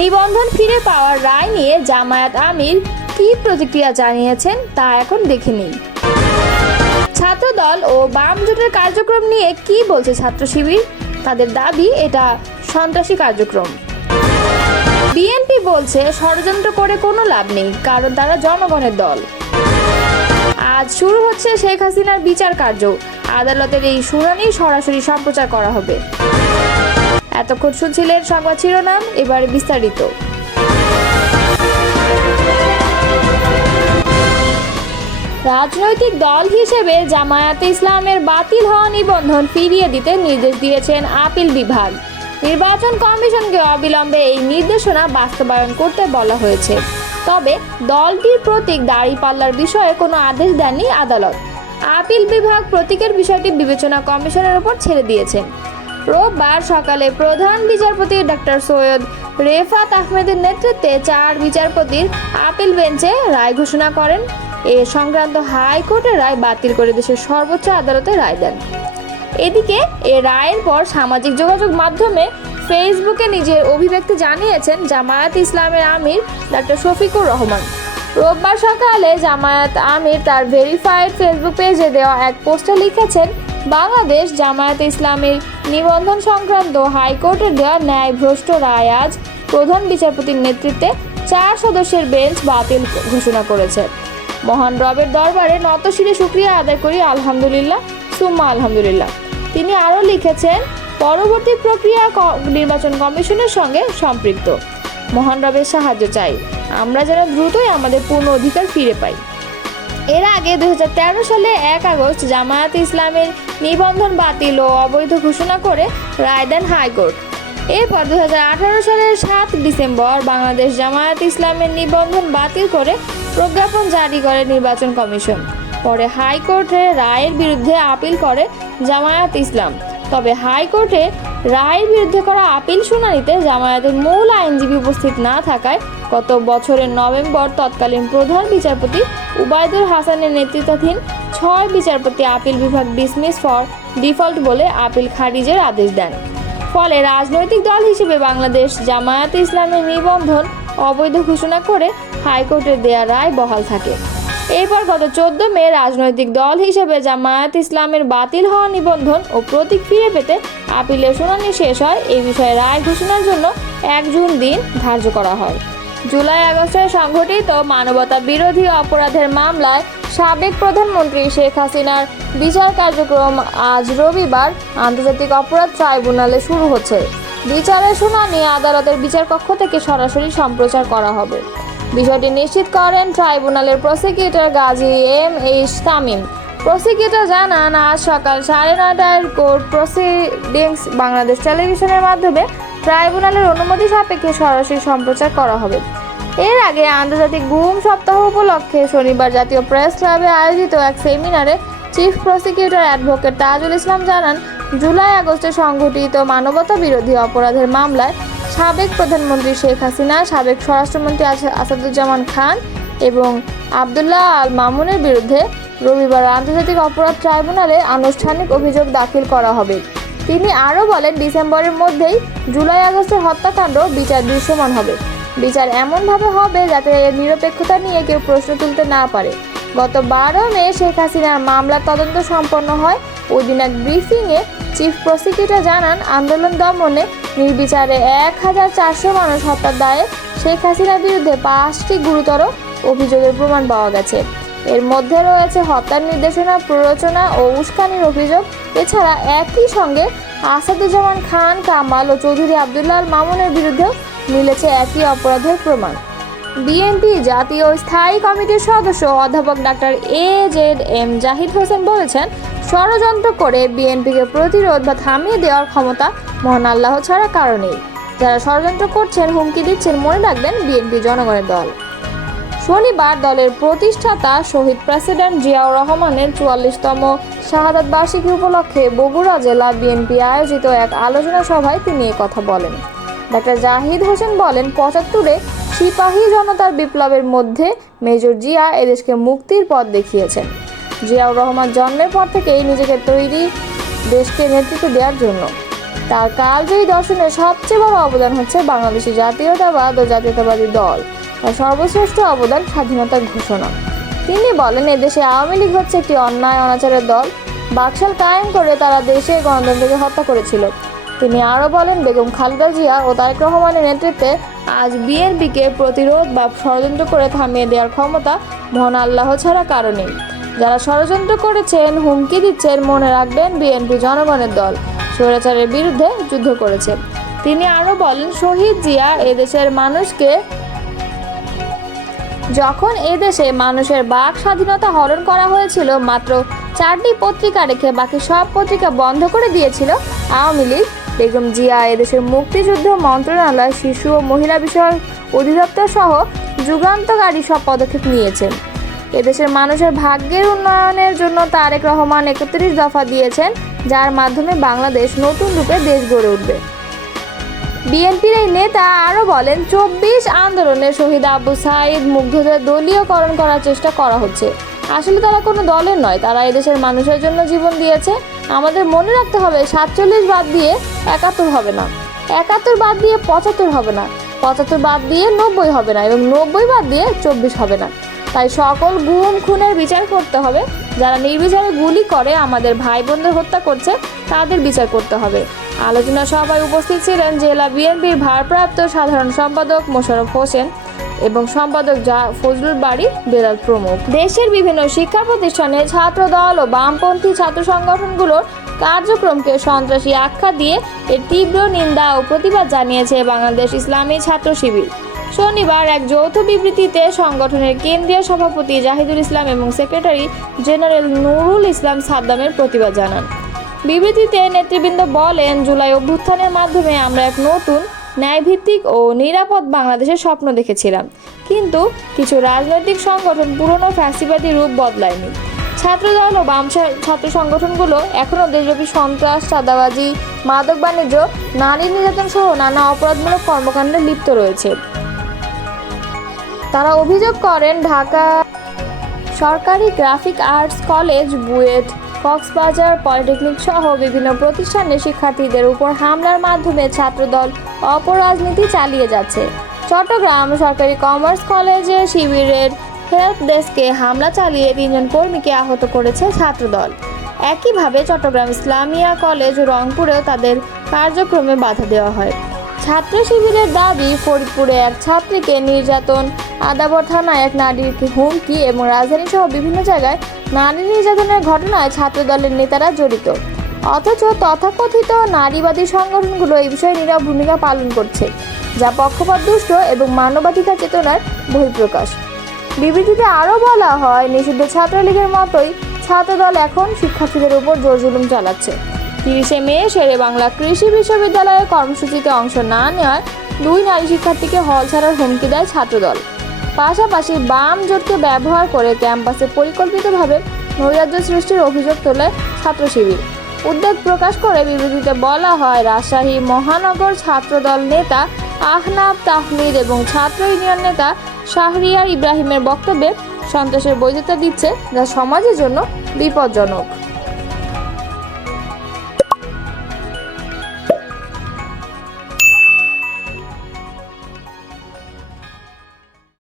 নিবন্ধন ফিরে পাওয়ার রায় নিয়ে জামায়াত আমির কী প্রতিক্রিয়া জানিয়েছেন তা এখন দেখে নিই। ছাত্রদল ও বাম জোটের কার্যক্রম নিয়ে কি বলছে ছাত্র শিবির? তাদের দাবি, এটা সন্ত্রাসী কার্যক্রম। বিএনপি বলছে, ষড়যন্ত্র করে কোনো লাভ নেই, কারণ তারা জনগণের দল। আজ শুরু হচ্ছে শেখ হাসিনার বিচার কার্য। আদালতের এই শুনানি সরাসরি সম্প্রচার করা হবে। এতক্ষণ শুনছিলেন সংবাদ শিরোনাম, এবারে বিস্তারিত। রাজনৈতিক দল হিসেবে জামায়াতে ইসলামের বাতিল হওয়া নিবন্ধন ফিরিয়ে দিতে নির্দেশ দিয়েছেন আপিল বিভাগ। নির্বাচন কমিশনকে অবিলম্বে এই নির্দেশনা বাস্তবায়ন করতে বলা হয়েছে। তবে দলটির প্রতীক দাঁড়িপাল্লার বিষয়ে কোনো আদেশ দেননি আদালত। আপিল বিভাগ প্রতীকের বিষয়টি বিবেচনা কমিশনের উপর ছেড়ে দিয়েছেন রোববার সকালে প্রধান বিচারপতি ডক্টর সৈয়দ রেফাত আহমেদের নেতৃত্বে চার বিচারপতির আপিল বেঞ্চে রায় ঘোষণা করেন। এ সংক্রান্ত হাইকোর্টের রায় বাতিল করে দেশের সর্বোচ্চ আদালতে রায় দেন। এদিকে এ রায়ের পর সামাজিক যোগাযোগ মাধ্যমে ফেসবুকে নিজের অভিব্যক্তি জানিয়েছেন জামায়াত ইসলামের আমির ডক্টর শফিকুর রহমান। রোববার সকালে জামায়াত আমির তার ভেরিফাইড ফেসবুক পেজে দেওয়া এক পোস্টে লিখেছেন, বাংলাদেশ জামায়াত ইসলামের নিবন্ধন সংক্রান্ত হাইকোর্টের দেওয়া ন্যায় ভ্রষ্ট রায় আজ প্রধান বিচারপতির নেতৃত্বে চার সদস্যের বেঞ্চ বাতিল ঘোষণা করেছে। মহান রবের দরবারে নতশিরে শুক্রিয়া আদায় করি আলহামদুলিল্লাহ, সুম্মা আলহামদুলিল্লাহ। তিনি আরও লিখেছেন, পরবর্তী প্রক্রিয়া নির্বাচন কমিশনের সঙ্গে সম্পৃক্ত। মহান রবের সাহায্য চাই। আমরা যেন দ্রুতই আমাদের পূর্ণ অধিকার ফিরে পাই। এর আগে দুহাজার তেরো সালে এক আগস্ট জামায়াত ইসলামের নিবন্ধন বাতিল ও অবৈধ ঘোষণা করে রায় দেন হাইকোর্ট। এরপর দুহাজার আঠারো সালের সাত ডিসেম্বর বাংলাদেশ জামায়াত ইসলামের নিবন্ধন বাতিল করে প্রজ্ঞাপন জারি করে নির্বাচন কমিশন। পরে হাইকোর্টে রায়ের বিরুদ্ধে আপিল করে জামায়াত ইসলাম। তবে হাইকোর্টে রায়ের বিরুদ্ধে করা আপিল শুনানিতে জামায়াতের মূল আইনজীবী উপস্থিত না থাকায় গত বছরের নভেম্বর তৎকালীন প্রধান বিচারপতি উবায়দুল হাসানের নেতৃত্বাধীন ছয় বিচারপতি আপিল বিভাগ ডিসমিস ফর ডিফল্ট বলে আপিল খারিজের আদেশ দেন। ফলে রাজনৈতিক দল হিসেবে বাংলাদেশ জামায়াতে ইসলামের নিবন্ধন অবৈধ ঘোষণা করে হাইকোর্টের দেয়া রায় বহাল থাকে। এরপর গত চোদ্দ মে রাজনৈতিক দল হিসেবে জামায়াত ইসলামের বাতিল হওয়া নিবন্ধন ও প্রতীক ফিরে পেতে আপিলের শুনানি শেষ হয়। এই বিষয়ে রায় ঘোষণার জন্য এক জুন দিন ধার্য করা হয়। জুলাই আগস্টে সংঘটিত মানবতা বিরোধী অপরাধের মামলায় সাবেক প্রধানমন্ত্রী শেখ হাসিনার বিচার কার্যক্রম আজ রবিবার আন্তর্জাতিক অপরাধ ট্রাইব্যুনালে শুরু হচ্ছে। বিচারের শুনানি আদালতের বিচার কক্ষ থেকে সরাসরি সম্প্রচার করা হবে। বিষয়টি নিশ্চিত করেন ট্রাইব্যুনালের prosecutor Gazi M H Tamim. Prosecutor জানান, আজ সকাল সাড়ে নয়টায় কোর্ট প্রসিডিংস বাংলাদেশ টেলিভিশনের মাধ্যমে ট্রাইব্যুনালের অনুমতি সাপেক্ষে সরাসরি সম্প্রচার করা হবে। এর আগে আন্তর্জাতিক গুম সপ্তাহ উপলক্ষে শনিবার জাতীয় প্রেস ক্লাবে আয়োজিত এক সেমিনারে chief prosecutor advocate Tajul Islam জানান, জুলাই আগস্টে সংঘটিত মানবতা বিরোধী অপরাধের মামলায় সাবেক প্রধানমন্ত্রী শেখ হাসিনা, সাবেক স্বরাষ্ট্রমন্ত্রী আস- আসাদুজ্জামান খান এবং আবদুল্লাহ আল মামুনের বিরুদ্ধে রবিবার আন্তর্জাতিক অপরাধ ট্রাইব্যুনালে আনুষ্ঠানিক অভিযোগ দাখিল করা হবে। তিনি আরও বলেন, ডিসেম্বরের মধ্যেই জুলাই আগস্টের হত্যাকাণ্ড বিচার দৃশ্যমান হবে। বিচার এমনভাবে হবে যাতে এর নিরপেক্ষতা নিয়ে কেউ প্রশ্ন তুলতে না পারে। গত বারো মে শেখ হাসিনার মামলার তদন্ত সম্পন্ন হয়। ওই দিন এক ব্রিফিংয়ে চিফ প্রসিকিউটর জানান, আন্দোলন দমনে নির্বিচারে এক হাজার চারশো মানুষ হত্যার দায়ে শেখ হাসিনার বিরুদ্ধে পাঁচটি গুরুতর অভিযোগের প্রমাণ পাওয়া গেছে। এর মধ্যে রয়েছে হত্যার নির্দেশনা, প্ররোচনা ও উস্কানির অভিযোগ। এছাড়া একই সঙ্গে আসাদুজ্জামান খান, কামাল ও চৌধুরী আবদুল্লাহ মামুনের বিরুদ্ধেও মিলেছে একই অপরাধের প্রমাণ। বিএনপি জাতীয় স্থায়ী কমিটির সদস্য অধ্যাপক doctor A Z M Zahid Hossain বলেছেন, ষড়যন্ত্র করে বিএনপিকে প্রতিরোধ বা থামিয়ে দেওয়ার ক্ষমতা মহান আল্লাহ ছাড়া কারণেই যারা ষড়যন্ত্র করছেন, হুমকি দিচ্ছেন মনে রাখবেন বিএনপি জনগণের দল। শনিবার দলের প্রতিষ্ঠাতা শহীদ প্রেসিডেন্ট জিয়াউর রহমানের চুয়াল্লিশতম শাহাদাত বার্ষিকী উপলক্ষে বগুড়া জেলা বিএনপি আয়োজিত এক আলোচনা সভায় তিনি কথা বলেন। ডাক্তার জাহিদ হোসেন বলেন, পঁচাত্তরে সিপাহী জনতার বিপ্লবের মধ্যে মেজর জিয়া এদেশকে মুক্তির পথ দেখিয়েছেন। জিয়াউর রহমান জন্মের পর থেকেই নিজেকে তৈরি দেশকে নেতৃত্ব দেওয়ার জন্য। তার কালজয়ী দর্শনের সবচেয়ে বড় অবদান হচ্ছে বাংলাদেশি জাতীয়তাবাদ ও জাতীয়তাবাদী দল। তার সর্বশ্রেষ্ঠ অবদান স্বাধীনতার ঘোষণা। তিনি বলেন, এদেশে আওয়ামী লীগ হচ্ছে একটি অন্যায়, অনাচারের দল। বাকশাল কায়েম করে তারা দেশে গণতন্ত্রকে হত্যা করেছিল। তিনি আরও বলেন, বেগম খালেদা জিয়া ও তারেক রহমানের নেতৃত্বে আজ বিএনপিকে প্রতিরোধ বা ষড়যন্ত্র করে থামিয়ে দেওয়ার ক্ষমতা মহান আল্লাহ ছাড়া কারও নেই। যারা ষড়যন্ত্র করেছেন, হুমকি দিচ্ছেন, মনে রাখবেন বিএনপি জনগণের দল। স্বৈরাচারের বিরুদ্ধে যুদ্ধ করেছে। তিনি আরও বলেন, শহীদ জিয়া এদেশের মানুষকে যখন এদেশে মানুষের বাক স্বাধীনতা হরণ করা হয়েছিল, মাত্র চারটি পত্রিকা রেখে বাকি সব পত্রিকা বন্ধ করে দিয়েছিল আওয়ামী লীগ। বেগম জিয়া এদেশের মুক্তিযুদ্ধ মন্ত্রণালয়, শিশু ও মহিলা বিষয়ক অধিদপ্তর সহ যুগান্তকারী সব পদক্ষেপ নিয়েছেন এদেশের মানুষের ভাগ্যের উন্নয়নের জন্য তারেক রহমান একত্রিশ দফা দিয়েছেন, যার মাধ্যমে বাংলাদেশ নতুন রূপে দেশ গড়ে উঠবে। বিএনপির এই নেতা আরও বলেন, চব্বিশ আন্দোলনে শহীদ আবু সাইদ মুগ্ধদের দলীয়করণ করার চেষ্টা করা হচ্ছে। আসলে তারা কোনো দলের নয়, তারা এদেশের মানুষের জন্য জীবন দিয়েছে। আমাদের মনে রাখতে হবে, সাতচল্লিশ বাদ দিয়ে একাত্তর হবে না। একাত্তর বাদ দিয়ে পঁচাত্তর হবে না। পঁচাত্তর বাদ দিয়ে নব্বই হবে না এবং নব্বই বাদ দিয়ে চব্বিশ হবে না। তাই সকল গুম, খুনের বিচার করতে হবে। যারা নির্বিচারে গুলি করে আমাদের ভাই বোনদের হত্যা করছে, তাদের বিচার করতে হবে। আলোচনা সভায় উপস্থিত ছিলেন জেলা বিএনপির ভারপ্রাপ্ত সাধারণ সম্পাদক মোশাররফ হোসেন এবং সম্পাদক জা ফজলুল বাড়ি বেলাল প্রমুখ। দেশের বিভিন্ন শিক্ষা প্রতিষ্ঠানে ছাত্র দল ও বামপন্থী ছাত্র সংগঠনগুলোর কার্যক্রমকে সন্ত্রাসী আখ্যা দিয়ে এর তীব্র নিন্দা ও প্রতিবাদ জানিয়েছে বাংলাদেশ ইসলামী ছাত্র শিবির। শনিবার এক যৌথ বিবৃতিতে সংগঠনের কেন্দ্রীয় সভাপতি জাহিদুল ইসলাম এবং সেক্রেটারি জেনারেল নুরুল ইসলাম সাদ্দামের প্রতিবাদ জানান। বিবৃতিতে নেতৃবৃন্দ বলেন, জুলাই অভ্যুত্থানের মাধ্যমে আমরা এক নতুন, ন্যায়ভিত্তিক ও নিরাপদ বাংলাদেশের স্বপ্ন দেখেছিলাম। কিন্তু কিছু রাজনৈতিক সংগঠন পুরনো ফ্যাসিবাদী রূপ বদলায়নি। ছাত্রদল ও বাম ছাত্র সংগঠনগুলো এখনও দেশব্যাপী সন্ত্রাস, চাঁদাবাজি, মাদক বাণিজ্য, নারী নির্যাতন সহ নানা অপরাধমূলক কর্মকাণ্ডে লিপ্ত রয়েছে। তারা অভিযোগ করেন, ঢাকা সরকারি graphic arts college BUET Cox's Bazar polytechnic সহ বিভিন্ন প্রতিষ্ঠানে শিক্ষার্থীদের উপর হামলার মাধ্যমে ছাত্রদল অপরাজনীতি চালিয়ে যাচ্ছে। চট্টগ্রাম সরকারি কমার্স কলেজে শিবিরের হেল্প ডেস্কে হামলা চালিয়ে তিনজন কর্মীকে আহত করেছে ছাত্রদল। একইভাবে চট্টগ্রাম ইসলামিয়া কলেজ ও রংপুরেও তাদের কার্যক্রমে বাধা দেওয়া হয়। ছাত্র শিবিরের দাবি, ফরিদপুরে এক ছাত্রীকে নির্যাতন, আদাবর থানায় এক নারীর হুমকি এবং রাজধানী সহ বিভিন্ন জায়গায় নারী নির্যাতনের ঘটনায় ছাত্র দলের নেতারা জড়িত। অথচ তথাকথিত নারীবাদী সংগঠনগুলো এই বিষয়ে নীরব ভূমিকা পালন করছে, যা পক্ষপাত দুষ্ট এবং মানবাধিকার চেতনার বহিঃপ্রকাশ। বিবৃতিতে আরও বলা হয়, নিষিদ্ধ ছাত্রলীগের মতোই ছাত্রদল এখন শিক্ষার্থীদের উপর জোর জুলুম চালাচ্ছে। তিরিশে মে শেরে বাংলা কৃষি বিশ্ববিদ্যালয়ের কর্মসূচিতে অংশ না নেওয়ায় দুই নারী শিক্ষার্থীকে হল ছাড়ার হুমকি দেয় ছাত্রদল। পাশাপাশি বাম জোটকে ব্যবহার করে ক্যাম্পাসে পরিকল্পিতভাবে নৈরাজ্য সৃষ্টির অভিযোগ তোলে ছাত্র শিবির উদ্বেগ প্রকাশ করে বিবৃতিতে বলা হয়, রাজশাহী মহানগর ছাত্রদল নেতা আহনাব তাহমিদ এবং ছাত্র ইউনিয়ন নেতা শাহরিয়ার ইব্রাহিমের বক্তব্যে সন্ত্রাসের বৈধতা দিচ্ছে যা সমাজের জন্য বিপজ্জনক।